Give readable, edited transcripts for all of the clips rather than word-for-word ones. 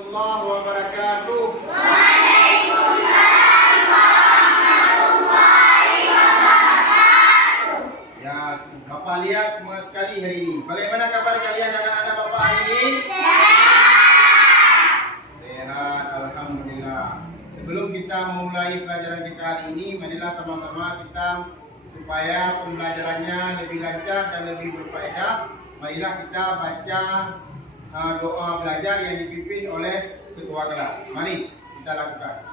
Warahmatullahi wabarakatuh. Waalaikumsalam warahmatullahi wabarakatuh. Ya, Bapak lihat semua sekali hari ini. Bagaimana kabar kalian anak-anak Bapak hari ini? Sehat, alhamdulillah. Sebelum kita memulai pelajaran kita hari ini, marilah sama-sama kita supaya pembelajarannya lebih lancar dan lebih berfaedah. Marilah kita baca doa belajar yang dipimpin oleh ketua kelas. Mari kita lakukan.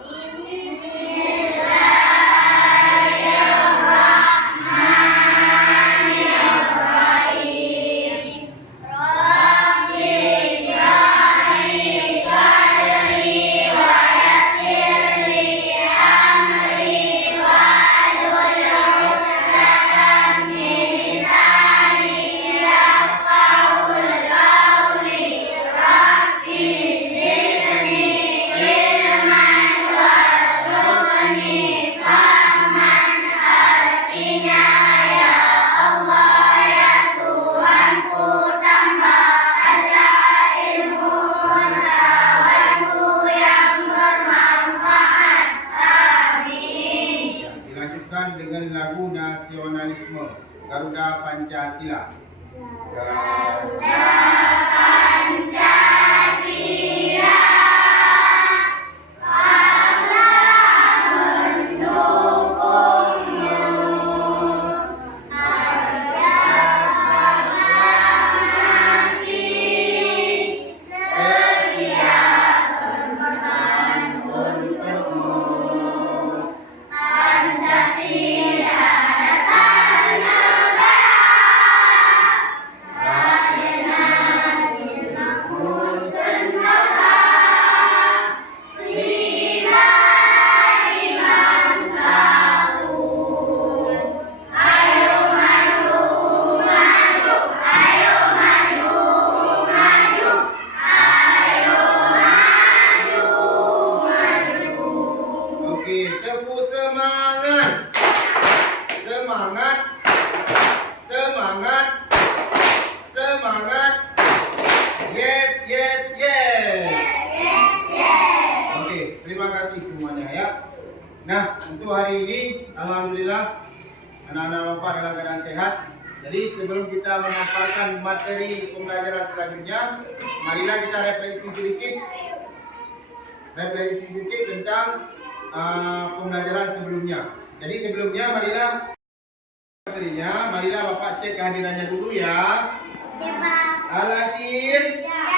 Bismillahirrahmanirrahim. Rabbi ij'alni sadri wa yassirli amri wahlul 'uqdatam min lisani yafqahul qawli. Rabbi zidni ilman warzuqni fahman. Artinya, ya Allah, ya Tuhanku, tambahkanlah ilmu pengetahuanku yang bermanfaat. Amin. Dilanjutkan dengan lagu nasionalisme Garuda Pancasila. Garuda Pancasila, Allah mendukungmu agar proklamasi setia berperan untukmu. Pancasila dasar negara, Rakyatnya dinakun sentosa, pribadi bangsaku. Ayo maju, maju, ayo maju, maju, ayo maju, maju. Oke, tepuk semangat. Semangat. Semangat. Semangat. Yes, yes, yes. Yes, yes. Oke, terima kasih semuanya ya. Nah, untuk hari ini alhamdulillah anak-anak Bapak dalam keadaan sehat. Jadi sebelum kita memaparkan materi pembelajaran selanjutnya, marilah kita refleksi sedikit. Refleksi sedikit tentang pembelajaran sebelumnya. Jadi sebelumnya marilah materinya, marilah Bapak cek kehadirannya dulu ya. Ya, Pak. Al-Asir, Ya.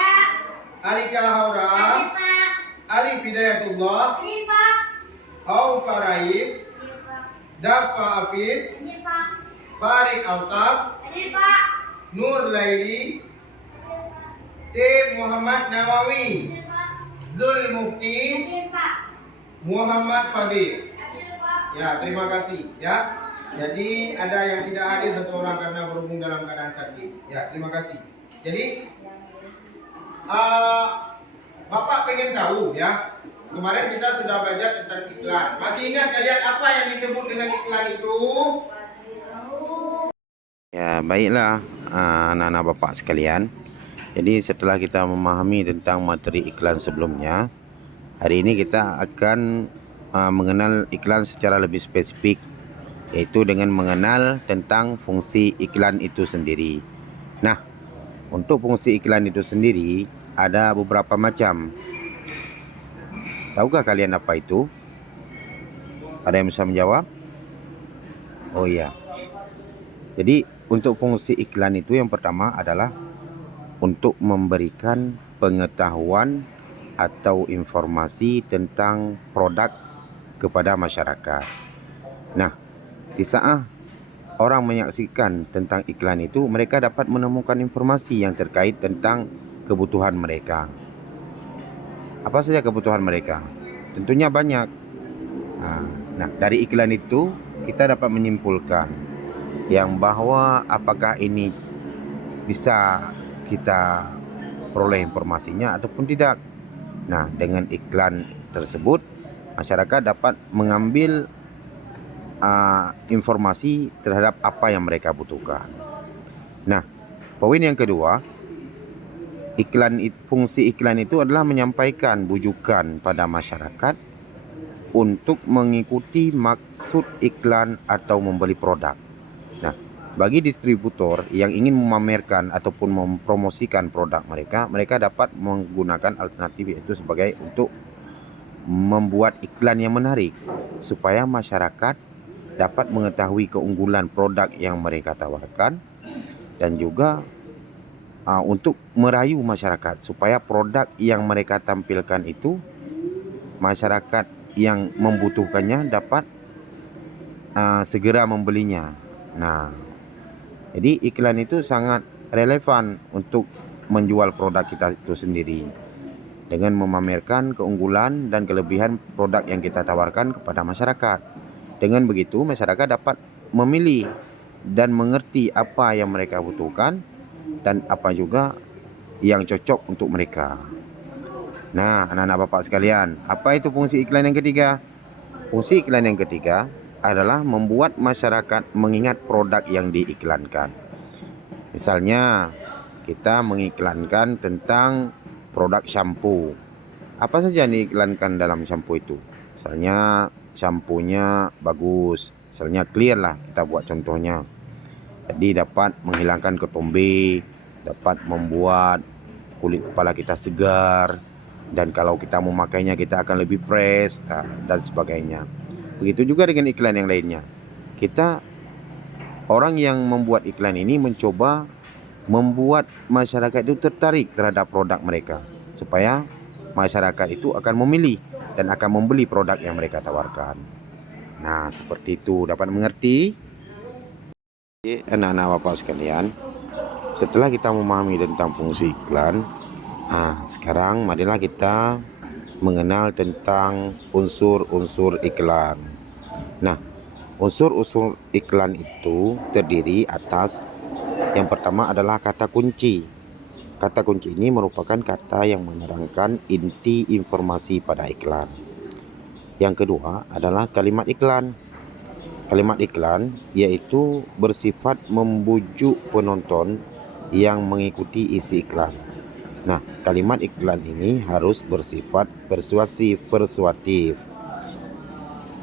Ali Kalhaura, Pak. Ali Hidayatullah, Ini, Pak. Au Farais, Ini, Pak. Dafa Hafiz, Ini, Pak. Farid Altaf, Ini, Pak. Nur Laili, T. Muhammad Nawawi, Ini, Pak. Zul Mufti, Ini, Pak. Muhammad Fadil. Ini, Pak. Ya, terima kasih ya. Jadi ada yang tidak hadir satu orang karena berhubung dalam keadaan sakit. Ya, terima kasih. Jadi Bapak pengen tahu ya. Kemarin kita sudah belajar tentang iklan. Masih ingat kalian apa yang disebut dengan iklan itu? Ya, baiklah anak-anak Bapak sekalian. Jadi setelah kita memahami tentang materi iklan sebelumnya, hari ini kita akan mengenal iklan secara lebih spesifik, yaitu dengan mengenal tentang fungsi iklan itu sendiri. Nah, untuk fungsi iklan itu sendiri ada beberapa macam. Tahukah kalian apa itu? Ada yang bisa menjawab? Oh iya. Jadi untuk fungsi iklan itu yang pertama adalah untuk memberikan pengetahuan atau informasi tentang produk kepada masyarakat. Nah, di saat orang menyaksikan tentang iklan itu, mereka dapat menemukan informasi yang terkait tentang kebutuhan mereka. Apa saja kebutuhan mereka? Tentunya banyak. Nah, dari iklan itu kita dapat menyimpulkan yang bahwa apakah ini bisa kita peroleh informasinya ataupun tidak. Nah, dengan iklan tersebut masyarakat dapat mengambil informasi terhadap apa yang mereka butuhkan. Nah, poin yang kedua, fungsi iklan itu adalah menyampaikan bujukan pada masyarakat untuk mengikuti maksud iklan atau membeli produk. Nah, bagi distributor yang ingin memamerkan ataupun mempromosikan produk mereka, mereka dapat menggunakan alternatif itu sebagai untuk membuat iklan yang menarik supaya masyarakat dapat mengetahui keunggulan produk yang mereka tawarkan, dan juga untuk merayu masyarakat supaya produk yang mereka tampilkan itu masyarakat yang membutuhkannya dapat segera membelinya. Nah, jadi iklan itu sangat relevan untuk menjual produk kita itu sendiri dengan memamerkan keunggulan dan kelebihan produk yang kita tawarkan kepada masyarakat. Dengan begitu masyarakat dapat memilih dan mengerti apa yang mereka butuhkan dan apa juga yang cocok untuk mereka. Nah, anak-anak bapak sekalian, apa itu fungsi iklan yang ketiga? Fungsi iklan yang ketiga adalah membuat masyarakat mengingat produk yang diiklankan. Misalnya, kita mengiklankan tentang produk shampoo. Apa saja yang diiklankan dalam shampoo itu? Misalnya, shampoonya bagus. Misalnya clear lah, kita buat contohnya. Jadi dapat menghilangkan ketombe, dapat membuat kulit kepala kita segar, dan kalau kita memakainya kita akan lebih fresh, dan sebagainya. Begitu juga dengan iklan yang lainnya. Orang yang membuat iklan ini mencoba membuat masyarakat itu tertarik terhadap produk mereka, supaya masyarakat itu akan memilih dan akan membeli produk yang mereka tawarkan. Nah, seperti itu. Dapat mengerti? Anak-anak bapak sekalian, setelah kita memahami tentang fungsi iklan, sekarang marilah kita mengenal tentang unsur-unsur iklan. Nah, unsur-unsur iklan itu terdiri atas, yang pertama adalah kata kunci. Kata kunci ini merupakan kata yang menerangkan inti informasi pada iklan. Yang kedua adalah kalimat iklan. Kalimat iklan yaitu bersifat membujuk penonton yang mengikuti isi iklan. Nah, kalimat iklan ini harus bersifat persuasif.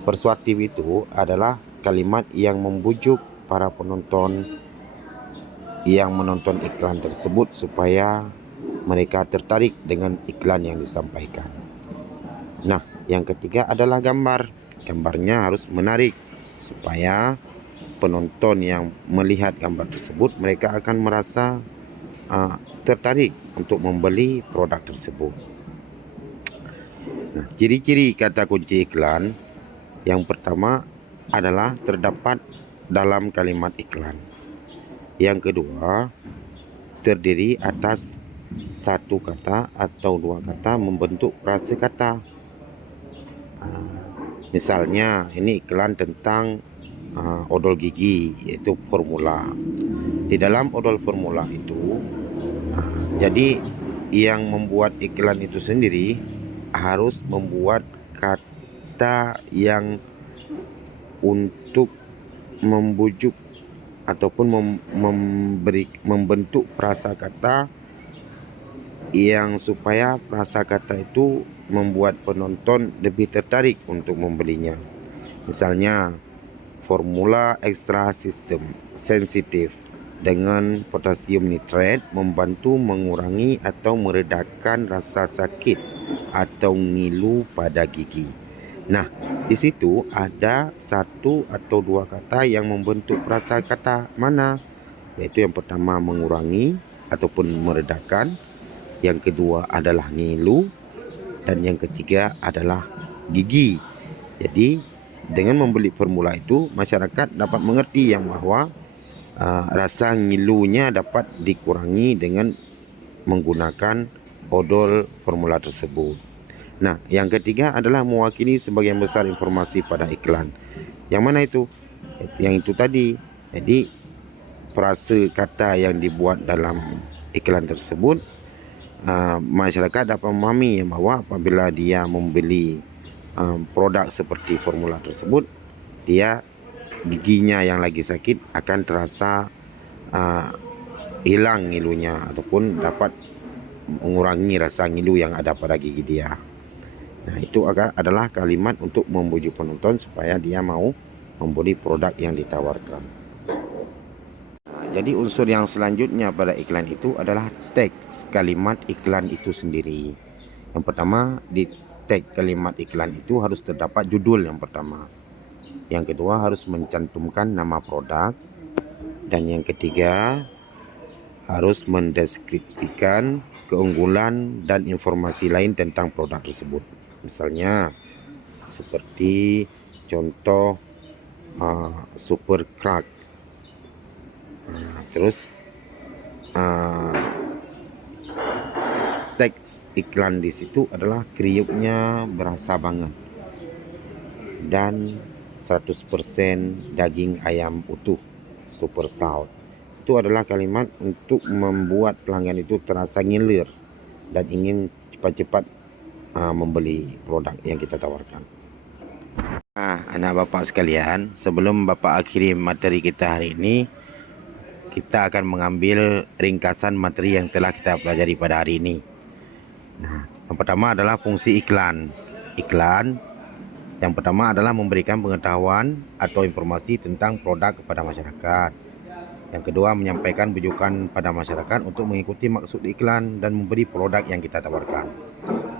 Persuasif itu adalah kalimat yang membujuk para penonton yang menonton iklan tersebut supaya mereka tertarik dengan iklan yang disampaikan. Nah, yang ketiga adalah gambar. Gambarnya harus menarik supaya penonton yang melihat gambar tersebut mereka akan merasa tertarik untuk membeli produk tersebut. Nah, ciri-ciri kata kunci iklan yang pertama adalah terdapat dalam kalimat iklan. Yang kedua, terdiri atas satu kata atau dua kata membentuk frase kata. Misalnya ini iklan tentang odol gigi, yaitu formula. Di dalam odol formula itu, jadi yang membuat iklan itu sendiri harus membuat kata yang untuk membujuk ataupun membentuk prasakata yang supaya prasakata itu membuat penonton lebih tertarik untuk membelinya. Misalnya, formula ekstra sensitif dengan potasium nitrat membantu mengurangi atau meredakan rasa sakit atau ngilu pada gigi. Nah, di situ ada satu atau dua kata yang membentuk prasakata mana? Yaitu yang pertama mengurangi ataupun meredakan, yang kedua adalah ngilu, dan yang ketiga adalah gigi. Jadi dengan membeli formula itu masyarakat dapat mengerti yang bahwa rasa ngilunya dapat dikurangi dengan menggunakan odol formula tersebut. Nah, yang ketiga adalah mewakili sebagian besar informasi pada iklan. Yang mana itu? Yang itu tadi. Jadi frase kata yang dibuat dalam iklan tersebut, masyarakat dapat memahami bahwa apabila dia membeli produk seperti formula tersebut, dia giginya yang lagi sakit akan terasa hilang ngilunya ataupun dapat mengurangi rasa ngilu yang ada pada gigi dia. Nah, itu adalah kalimat untuk membujuk penonton supaya dia mau membeli produk yang ditawarkan. Nah, jadi unsur yang selanjutnya pada iklan itu adalah teks kalimat iklan itu sendiri. Yang pertama, di teks kalimat iklan itu harus terdapat judul yang pertama. Yang kedua, harus mencantumkan nama produk. Dan yang ketiga, harus mendeskripsikan keunggulan dan informasi lain tentang produk tersebut. Misalnya seperti contoh super crack. Terus teks iklan di situ adalah kriuknya berasa banget dan 100% daging ayam utuh super salt. Itu adalah kalimat untuk membuat pelanggan itu terasa ngiler dan ingin cepat-cepat membeli produk yang kita tawarkan. Anak bapak sekalian, sebelum bapak akhiri materi kita hari ini, kita akan mengambil ringkasan materi yang telah kita pelajari pada hari ini. Nah, yang pertama adalah fungsi iklan. Iklan yang pertama adalah memberikan pengetahuan atau informasi tentang produk kepada masyarakat. Yang kedua, menyampaikan bujukan pada masyarakat untuk mengikuti maksud iklan dan membeli produk yang kita tawarkan.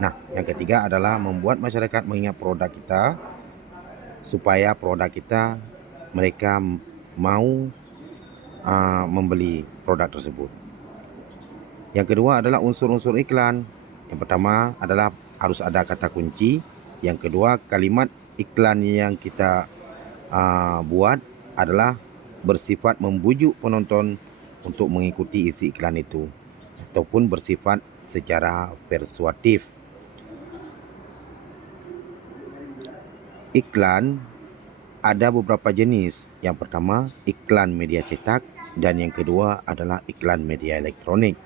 Nah, yang ketiga adalah membuat masyarakat mengingat produk kita supaya produk kita mereka mau membeli produk tersebut. Yang kedua adalah unsur-unsur iklan. Yang pertama adalah harus ada kata kunci. Yang kedua, kalimat iklan yang kita buat adalah bersifat membujuk penonton untuk mengikuti isi iklan itu ataupun bersifat secara persuasif. Iklan ada beberapa jenis. Yang pertama, iklan media cetak dan yang kedua adalah iklan media elektronik.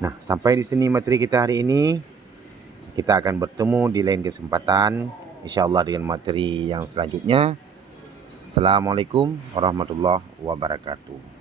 Nah, sampai di sini materi kita hari ini. Kita akan bertemu di lain kesempatan, insyaallah dengan materi yang selanjutnya. Assalamualaikum warahmatullahi wabarakatuh.